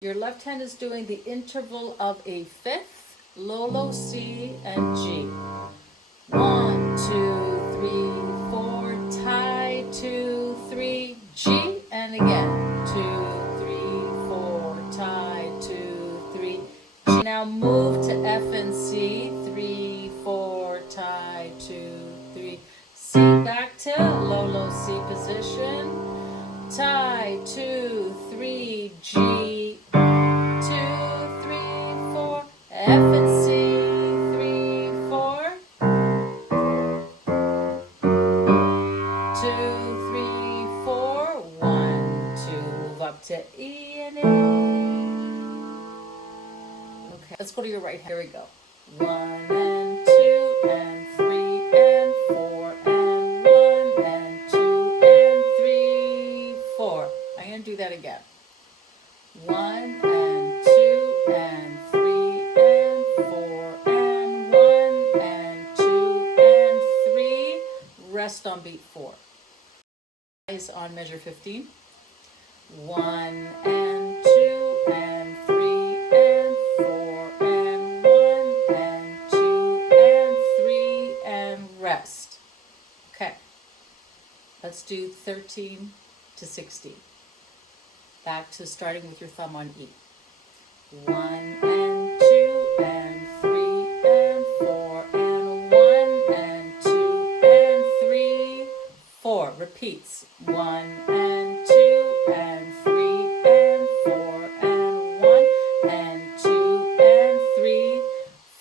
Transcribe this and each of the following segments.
Your left hand is doing the interval of a fifth, low, low, C, and G. 1, 2, 3, 4, tie, 2, 3, G, and again, 2, 3, 4, tie, 2, 3, G. Now move to F and C, 3, 4, tie, 2, 3, C, back to low, low, C position, tie, 2, 3, G, 2, 3, 4, F and C, 3, 4, 2, 3, 4, 1, 2, move up to E and A. Okay, let's go to your right hand. Here we go. 1 and 2 and 3 and 4 and 1 and 2 and 3, 4. I'm going to do that again. 1 and 2 and 3 and 4 and 1 and 2 and 3. Rest on beat 4. Eyes on measure 15. 1 and 2 and 3 and 4 and 1 and 2 and 3 and rest. Okay. Let's do 13 to 16. Back to starting with your thumb on E. 1 and 2 and 3 and 4 and 1 and 2 and 3, 4. Repeats. 1 and 2 and 3 and 4 and 1 and 2 and 3,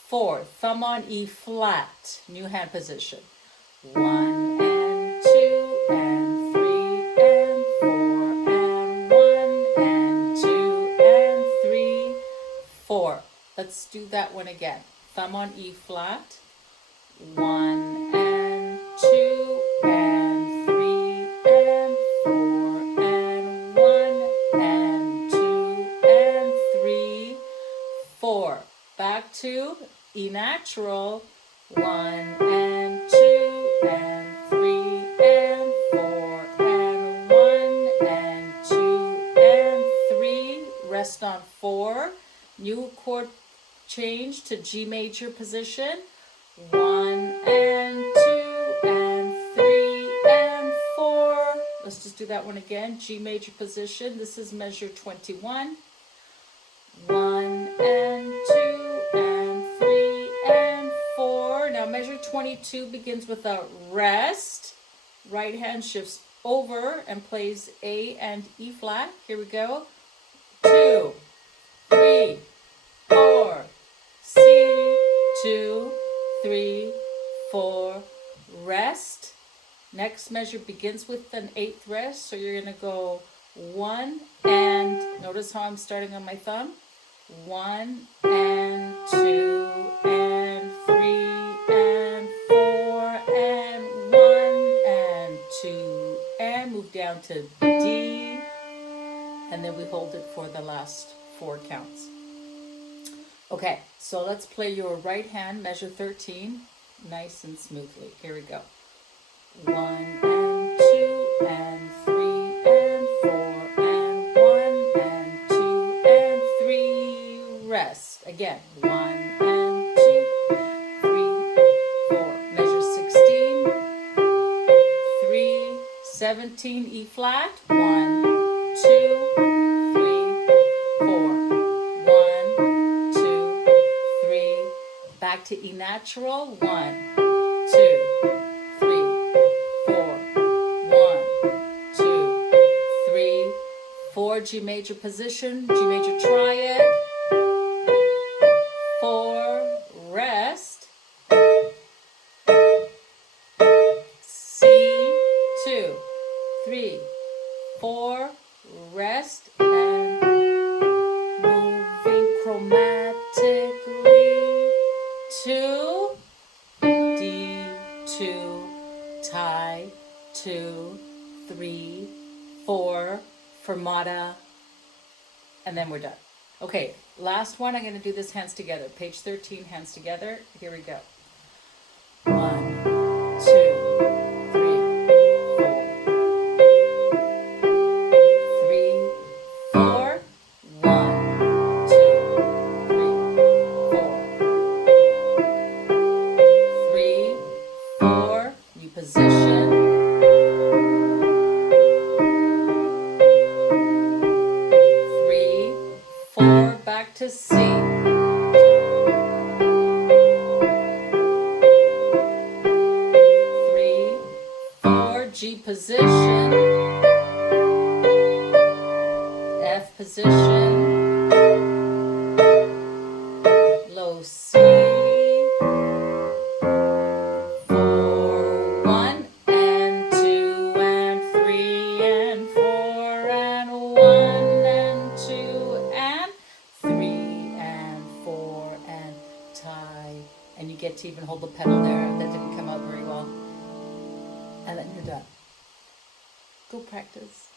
4. Thumb on E flat. New hand position. 1 and 2 and 3 and 4 and 1 and 2 and 3, 4. Let's do that one again. Thumb on E flat. 1 and 2 and 3 and 4 and 1 and 2 and 3, 4. Back to E natural. 1 and 2 and 3 and 4 and 1 and 2 and 3. Rest on 4. New chord change to G major position. 1 and 2 and 3 and 4. Let's just do that one again. G major position. This is measure 21. 1 and 2 and 3 and 4. Now measure 22 begins with a rest. Right hand shifts over and plays A and E flat. Here we go. 2, 3, 4, C, 2, 3, 4, rest. Next measure begins with an eighth rest, so you're going to go 1 and, notice how I'm starting on my thumb, 1 and 2 and 3 and 4 and 1 and 2 and move down to D, and then we hold it for the last 4 counts. Okay, so let's play your right hand, measure 13, nice and smoothly. Here we go. 1 and 2 and 3 and 4 and 1 and 2 and 3, rest. Again, 1 and 2, 3, 4. Measure 16, 3, 17, E flat, 1, 2, 3, 4. 1, 2, 3. Back to E natural. 1, 2, 3, 4. 1, 2, 3, 4. G major position. G major triad. 4. Rest. C. 2, 3, 4. Rest and moving chromatically to D, 2, tie, 2, 3, 4, fermata, and then we're done. Okay, last one. I'm going to do this hands together. Page 13, hands together. Here we go. 1, 2, 3, 4. 3, 4. 1, to C. 3, 4, G position, F position, low C, 4, 1 and 2 and 3 and 4 and 1 and 2 and 3 and 4 and tie. And you get to even hold the pedal there. That didn't come out very well. And then you're done. Go practice.